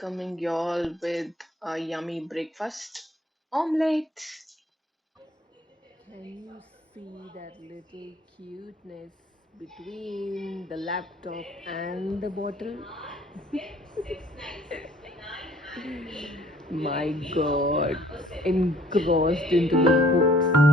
welcoming y'all with a yummy breakfast omelette. Can you see that little cuteness between the laptop and the bottle? My god, engrossed into the books.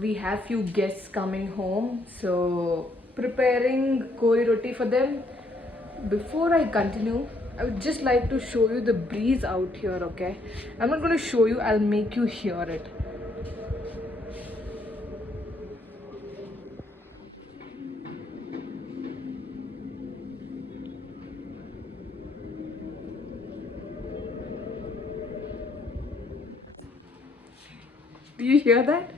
We have few guests coming home, so preparing kori roti for them. Before I continue, I would just like to show you the breeze out here. Okay, I'm not going to show you, I'll make you hear it. Do you hear that?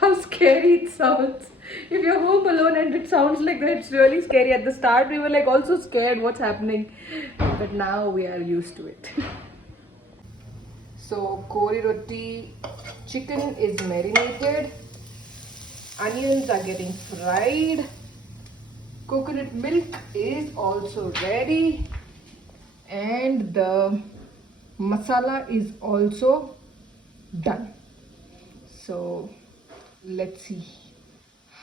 How scary it sounds. If you're home alone and it sounds like that, it's really scary. At the start, we were like also scared what's happening, but now we are used to it. So, kori roti chicken is marinated, onions are getting fried, coconut milk is also ready, and the masala is also done. So let's see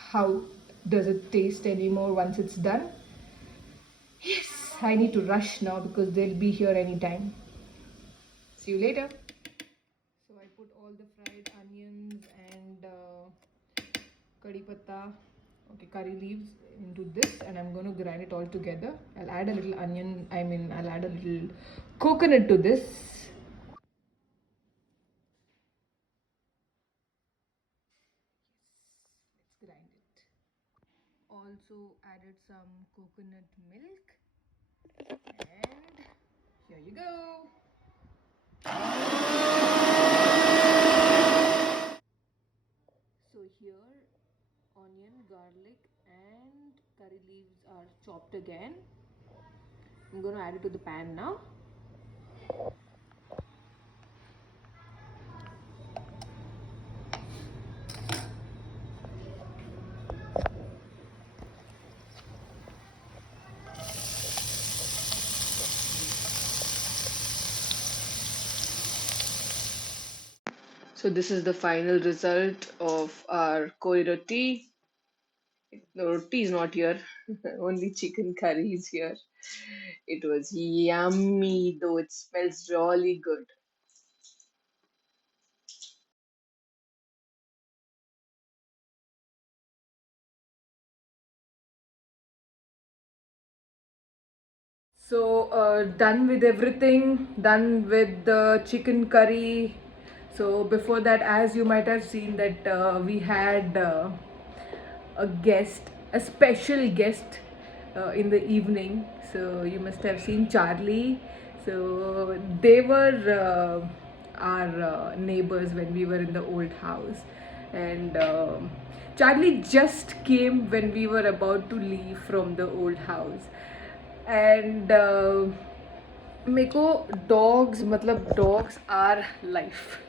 how does it taste anymore once it's done. Yes, I need to rush now because they'll be here anytime. See you later. So I put all the fried onions and curry patta, okay, curry leaves into this, and I'm going to grind it all together. I'll add a little onion, I'll add a little coconut to this. Let's grind it. Also added some coconut milk, and here you go. So here onion, garlic and curry leaves are chopped again. I'm going to add it to the pan now. So this is the final result of our kori roti. The roti is not here, only chicken curry is here. It was yummy, though it smells really good. So done with everything, done with the chicken curry. So before that, as you might have seen that we had a guest, a special guest in the evening. So you must have seen Charlie. So they were our neighbors when we were in the old house, and Charlie just came when we were about to leave from the old house. And मेरे को dogs मतलब dogs our life.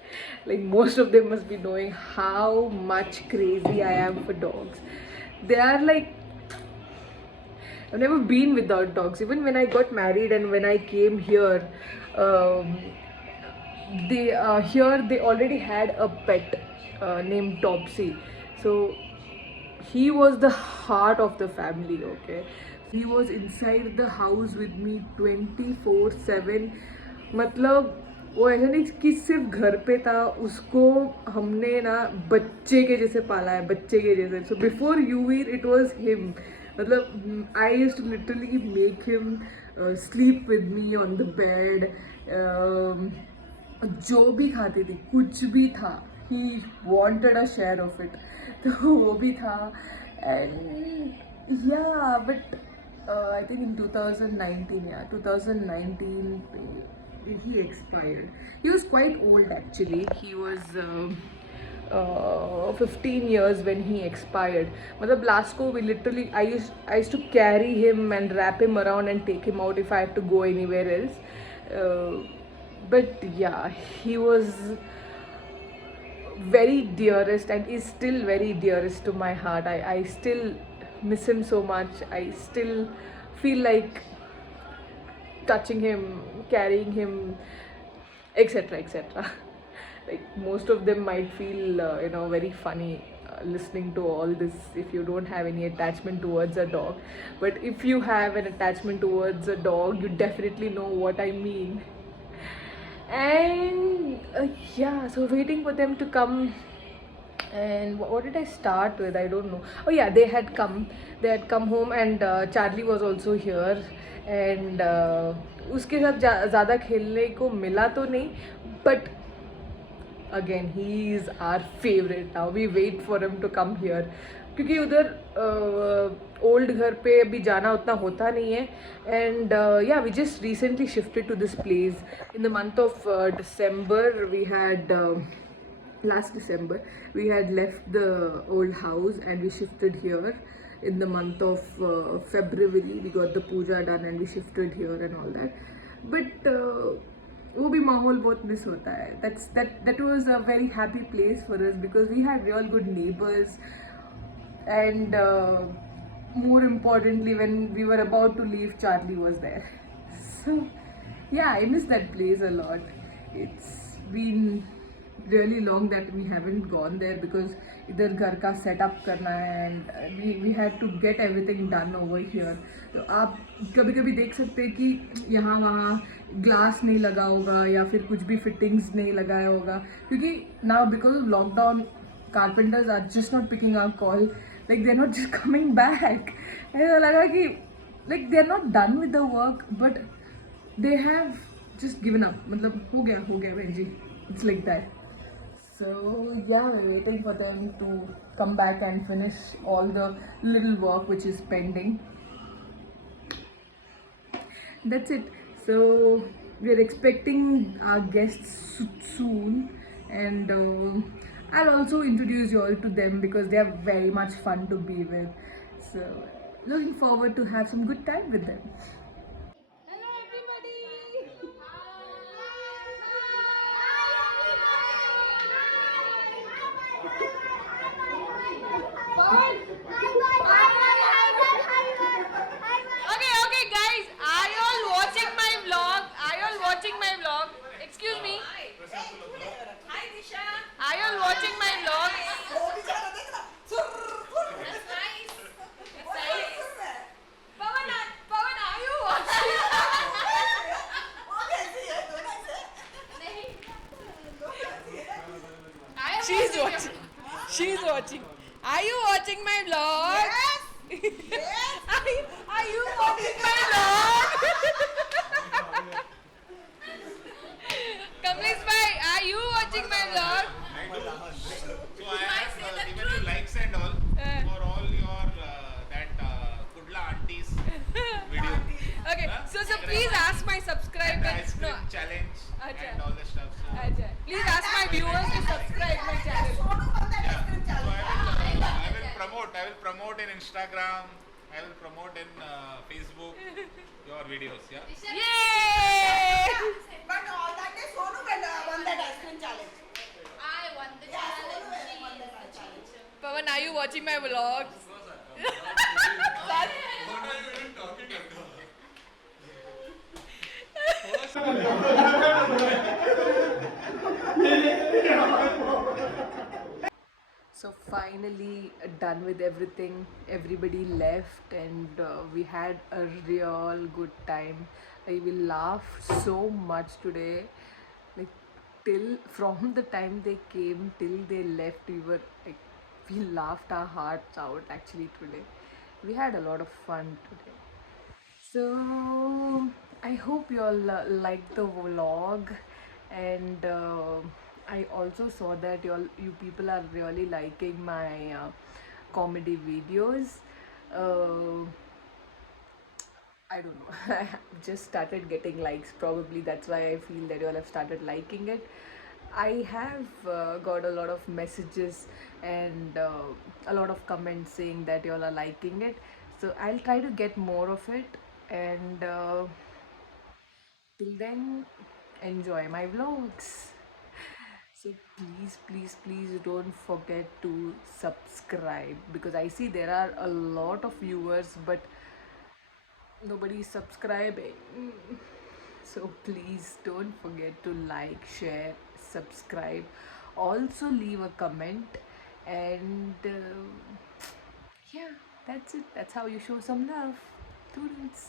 Like most of them must be knowing how much crazy I am for dogs. They are like, I've never been without dogs. Even when I got married and when I came here, um, they here they already had a pet named Topsy. So he was the heart of the family. Okay, he was inside the house with me 24/7. मतलब वो ऐसा नहीं कि सिर्फ घर पे था, उसको हमने ना बच्चे के जैसे पाला है, बच्चे के जैसे. So before you were it was him. मतलब I used to literally make him sleep with me on the bed. जो भी खाती थी, कुछ भी था, he wanted a share of it. तो वो भी था. एंड या but I think in 2019, yeah, 2019 he expired. He was quite old actually. He was 15 years when he expired. मतलब last को we literally I used to carry him and wrap him around and take him out if I had to go anywhere else. But yeah, he was very dearest and is still very dearest to my heart. I still miss him so much. I still feel like touching him, carrying him, etc., etc. Like most of them might feel very funny listening to all this if you don't have any attachment towards a dog. But if you have an attachment towards a dog, you definitely know what I mean. And yeah, so waiting for them to come. And what did I start with? I don't know. Oh yeah, they had come home, and Charlie was also here. And उसके साथ ज़्यादा खेलने को मिला तो नहीं, but again he is our favorite now. We wait for him to come here क्योंकि उधर ओल्ड घर पे अभी जाना उतना होता नहीं है. And yeah we just recently shifted to this place in the month of December. We had last December we had left the old house and we shifted here. In the month of February we got the puja done and we shifted here and all that. But वो भी माहौल बहुत miss होता है. That was a very happy place for us because we had real good neighbors. And more importantly, when we were about to leave, Charlie was there. So yeah, I miss that place a lot. It's been really long that we haven't gone there because इधर घर का setup करना है and we had to get everything done over here. तो आप कभी कभी देख सकते हैं कि यहाँ वहाँ ग्लास नहीं लगा होगा या फिर कुछ भी फिटिंग्स नहीं लगाया होगा क्योंकि now because of lockdown carpenters are just not picking our call. Like they're not just coming back. ऐसा लगा कि like they're not done with the work but they have just given up. मतलब हो गया बहन जी. It's like that. So yeah, we're waiting for them to come back and finish all the little work which is pending. That's it. So we're expecting our guests soon, and I'll also introduce you all to them because they are very much fun to be with. So looking forward to have some good time with them. Hello everybody. Okay, guys. Are you all watching my vlog? Excuse me. Hi, Disha. Are you all watching my vlog? That's nice. That's nice. Pawan, are you watching? She's watching. Are you watching my vlog? Yes. Are you watching my vlog? Kamlesh bhai, are you watching my vlog? So I have given you likes and all for all your Kudla aunties video. Okay, so please ask my And the subscribers. ice cream challenge Acha. and all the stuff. So, Please ask my viewers to subscribe my channel. so I will promote in Instagram I will promote in Facebook your videos. Yeah. Yay! But all that day, Sonu won that ice cream challenge. I won the Yeah, challenge. Sonu won that ice challenge. Pawan, are you watching my vlogs? So finally done with everything. Everybody left and we had a real good time. Like, we laughed so much today. Like, till from the time they came till they left, we were like, we laughed our hearts out actually today. We had a lot of fun today. So I hope you all liked the vlog, and I also saw that you people are really liking my comedy videos. Uh, I don't know. I have just started getting likes. Probably that's why I feel that you all have started liking it. I have got a lot of messages and a lot of comments saying that you all are liking it. So I'll try to get more of it. And till then, enjoy my vlogs. So please, please, please don't forget to subscribe, because I see there are a lot of viewers, but nobody is subscribing. So please don't forget to like, share, subscribe, also leave a comment, and yeah, that's it. That's how you show some love. Toodles.